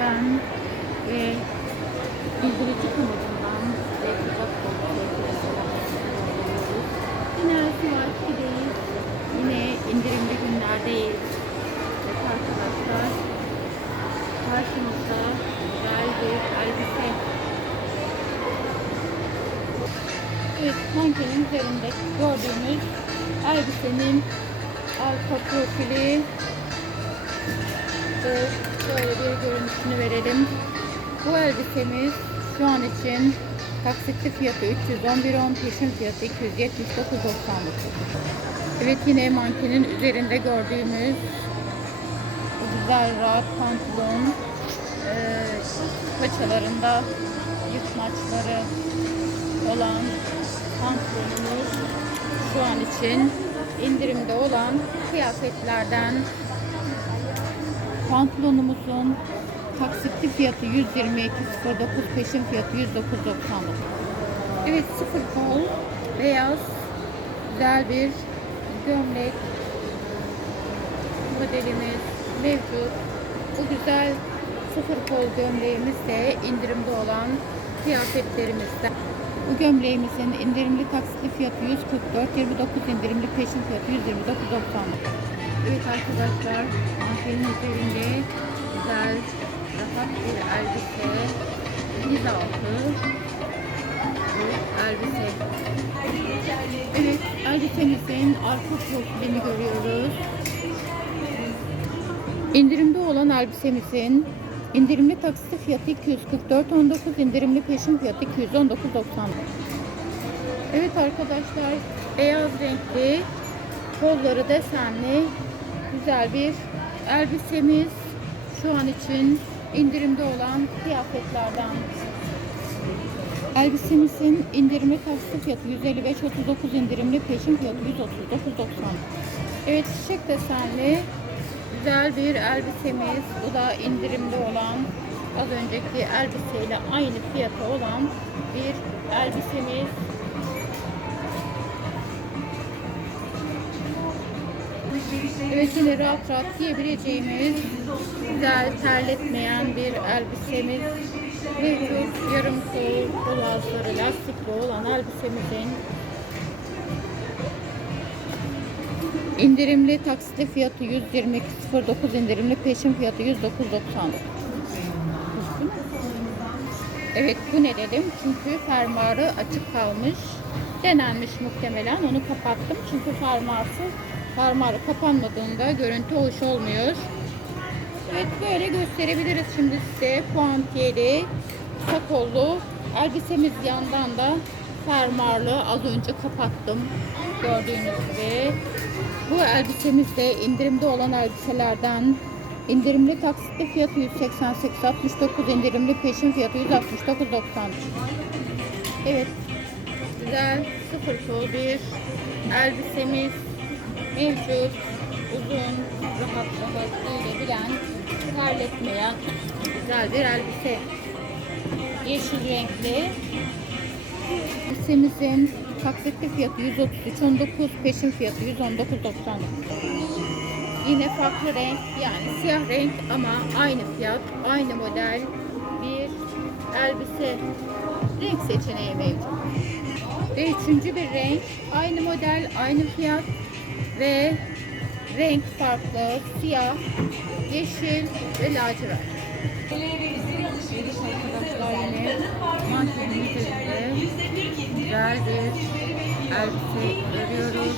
elbiselerden ve bildirici kanadından ve sıcak Yine Sivas'tayız. Yine indirimli günlerdeyiz. Evet arkadaşlar karşımızda güzel bir elbise. Evet mankenin üzerinde gördüğünüz elbisenin arka profili ve şöyle bir görüntüsünü verelim. Bu elbisemiz şu an için taksitli fiyatı 311.10, peşin fiyatı 279.99. Evet yine mankenin üzerinde gördüğümüz bu güzel rahat pantolon eee paçalarında yırtmaçları olan pantolonumuz şu an için indirimde olan kıyafetlerden pantolonumuzun taksitli fiyatı 122.09 peşin fiyatı 109.99 Evet sıfır kol beyaz güzel bir gömlek modelimiz mevcut. Bu güzel sıfır kol gömleğimiz de indirimde olan kıyafetlerimizden. Bu gömleğimizin indirimli taksitli fiyatı 144.29 indirimli peşin fiyatı 129.90. Evet arkadaşlar mankenin üzerinde güzel rahat bir elbise diz altı elbise. Evet elbisemizin arka profilini görüyoruz. İndirimde olan elbisemizin indirimli taksitli fiyatı 244.19 indirimli peşin fiyatı 219.90 Evet arkadaşlar beyaz renkli kolları desenli güzel bir elbisemiz şu an için indirimde olan kıyafetlerden Elbisemizin indirimli taksitli fiyatı 155.39 indirimli peşin fiyatı 139.90 Evet çiçek desenli güzel bir elbisemiz. Bu da indirimde olan az önceki elbiseyle aynı fiyata olan bir elbisemiz. Yine rahat rahat giyebileceğimiz güzel terletmeyen bir elbisemiz. Mevcut yarım kol kulazları lastikli olan elbisemizin indirimli taksitli fiyatı 122.09 indirimli peşin fiyatı 109.90 Evet bu ne dedim çünkü fermuarı açık kalmış denenmiş muhtemelen onu kapattım çünkü fermuarsız fermuarı kapanmadığında görüntü hoş olmuyor. Evet böyle gösterebiliriz şimdi size puantiyeli kısa kollu elbisemiz yandan da fermuarlı az önce kapattım. Gördüğünüz gibi. Bu elbisemiz de indirimde olan elbiselerden. İndirimli taksitli fiyatı 188.69 indirimli peşin fiyatı 169.90 Evet güzel. Sıfır kol bir elbisemiz mevcut uzun rahat rahat giyilebilen terletmeyen güzel bir elbise. Yeşil renkli. Elbisemizin taksitli fiyatı 133.19 peşin fiyatı 119.90 yine farklı renk yani siyah renk ama aynı fiyat aynı model bir elbise. Renk seçeneği mevcut. Ve üçüncü bir renk aynı model aynı fiyat ve renk farklı siyah yeşil ve lacivert arkadaşlar yine mankenin üzerinde güzel bir elbise görüyoruz.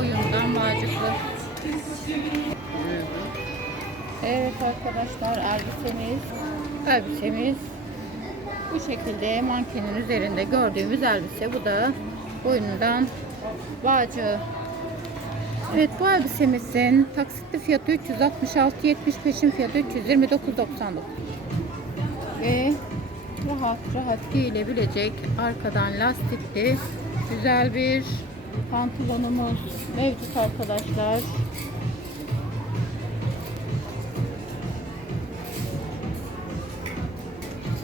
Oyundan macıklı. Evet arkadaşlar elbisemiz elbisemiz bu şekilde mankenin üzerinde gördüğümüz elbise. Bu da boyundan bağcı. Evet bu elbisemizin taksitli fiyatı 366.70 peşin fiyatı 329.99 ve rahat rahat giyilebilecek arkadan lastikli güzel bir pantolonumuz mevcut arkadaşlar.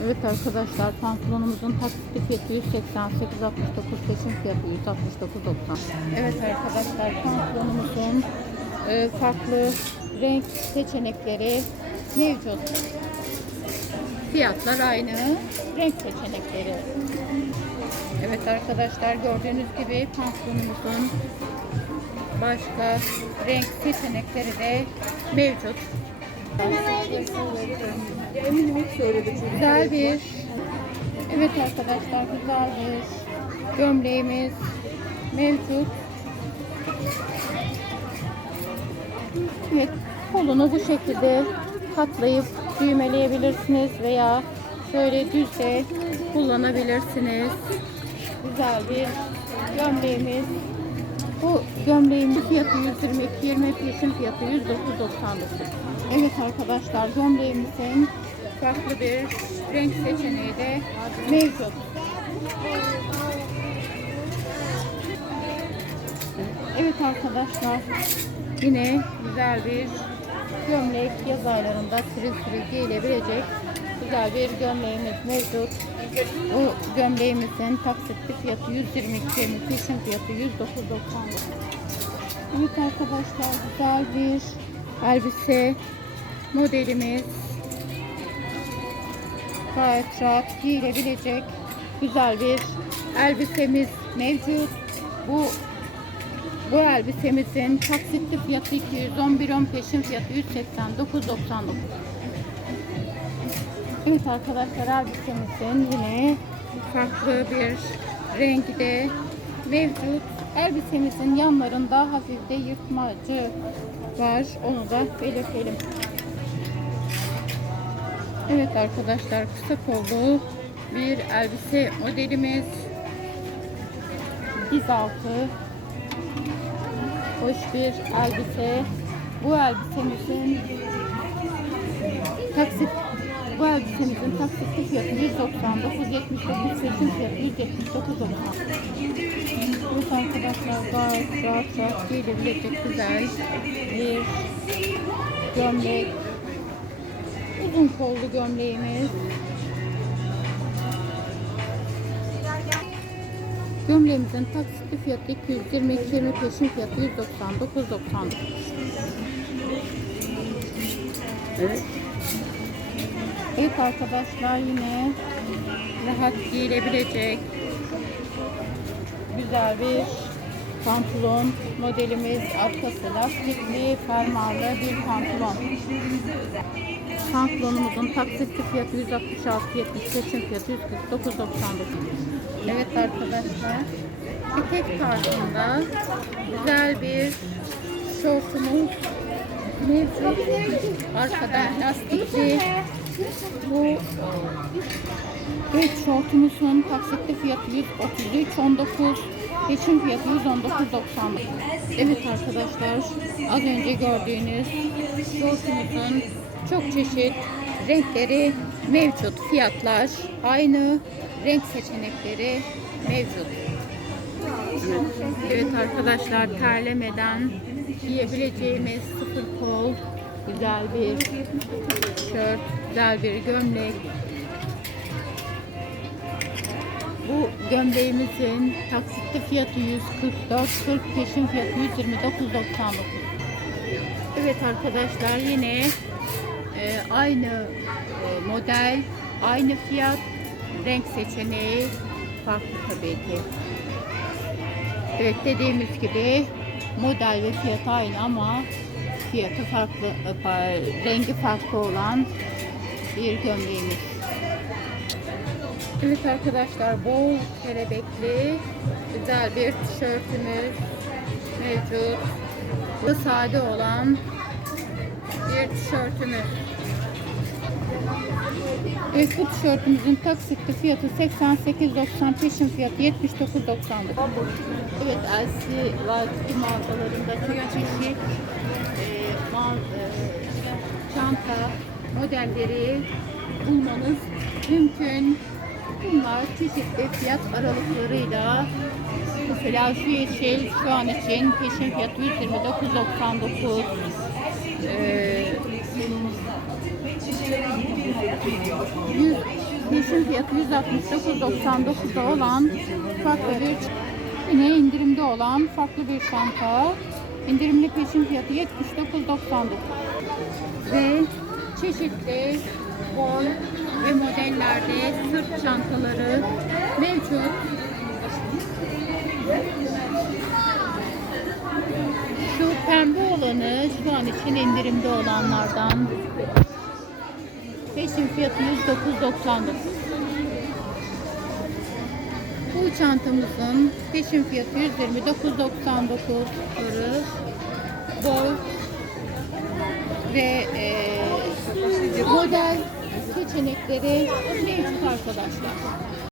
Evet arkadaşlar pantolonumuzun taksitli fiyatı 188.69 peşin fiyatı 169.90 Evet arkadaşlar pantolonumuzun e, farklı renk seçenekleri mevcut. Fiyatlar aynı. Renk seçenekleri. Evet arkadaşlar gördüğünüz gibi pantolonumuzun başka renk seçenekleri de mevcut. Eminim hep söyledi çünkü. Güzel bir Evet arkadaşlar güzel bir gömleğimiz mevcut. Evet kolunu bu şekilde katlayıp düğmeleyebilirsiniz veya şöyle düz de kullanabilirsiniz. Güzel bir gömleğimiz. Bu gömleğin fiyatı 122, 20 peşin fiyatı 109.99. Evet arkadaşlar gömleğimizin farklı bir renk seçeneği de mevcut. Evet arkadaşlar yine güzel bir gömlek yaz aylarında sürü sürü giyilebilecek güzel bir gömleğimiz mevcut. Bu gömleğimizin taksitli fiyatı 122 peşin fiyatı 109.99. Evet arkadaşlar güzel bir elbise modelimiz gayet rahat giyilebilecek güzel bir elbisemiz mevcut. Bu bu elbisemizin taksitli fiyatı 211 10 peşin fiyatı 189.99. Evet arkadaşlar elbisemizin yine farklı bir renkte mevcut. Elbisemizin yanlarında hafif de yırtmacı var. Onu da belirtelim. Evet arkadaşlar kısa kollu bir elbise modelimiz. Diz altı. Hoş bir elbise. Bu elbisemizin taksit bu elbisemizin taksitli fiyatı 199, 79 seçim fiyatı 179 olur. Evet arkadaşlar gayet rahat rahat giyilebilecek güzel bir gömlek. Uzun kollu gömleğimiz. Gömleğimizin taksitli fiyatı 222, 20 peşin fiyatı 199.99. Evet. Evet arkadaşlar yine rahat giyilebilecek güzel bir pantolon modelimiz arkası lastikli fermuarlı bir pantolon. Pantolonumuzun taksitli fiyatı 166 70 seçim fiyatı 149.99. Evet arkadaşlar etek tarzında güzel bir şortumuz mevcut. Arkadan lastikli bu Evet şortumuzun taksitli fiyatı 133 19 Geçim fiyatı 119.99 Evet arkadaşlar az önce gördüğünüz şortumuzun çok çeşit renkleri mevcut. Fiyatlar aynı renk seçenekleri mevcut. Evet arkadaşlar terlemeden giyebileceğimiz sıfır kol güzel bir tişört, güzel bir gömlek. Bu gömleğimizin taksitli fiyatı 144, 40 peşin fiyatı 129.99. Evet arkadaşlar yine e, aynı e, model, aynı fiyat, renk seçeneği farklı tabii ki. Evet dediğimiz gibi model ve fiyat aynı ama fiyatı farklı, e, rengi farklı olan bir gömleğimiz. Evet arkadaşlar bol kelebekli güzel bir tişörtümüz mevcut. Bu sade olan bir tişörtümüz. Evet bu tişörtümüzün taksitli fiyatı 88.90 peşin fiyatı 79.90. Evet Elsi Valkü mağazalarında çok e, e, çanta modelleri bulmanız mümkün. Bunlar çeşitli fiyat aralıklarıyla mesela şu yeşil şu an için peşin fiyatı 129.99 ee, 100, peşin fiyatı 169.99'da olan farklı bir yine indirimde olan farklı bir çanta. İndirimli peşin fiyatı 79.99 ve çeşitli bol ve modellerde sırt çantaları mevcut. Şu pembe olanı şu an için indirimde olanlardan. Peşin fiyatı 109.99. Bu çantamızın peşin fiyatı 129.99 diyoruz. Boy ve e, model seçenekleri mevcut arkadaşlar.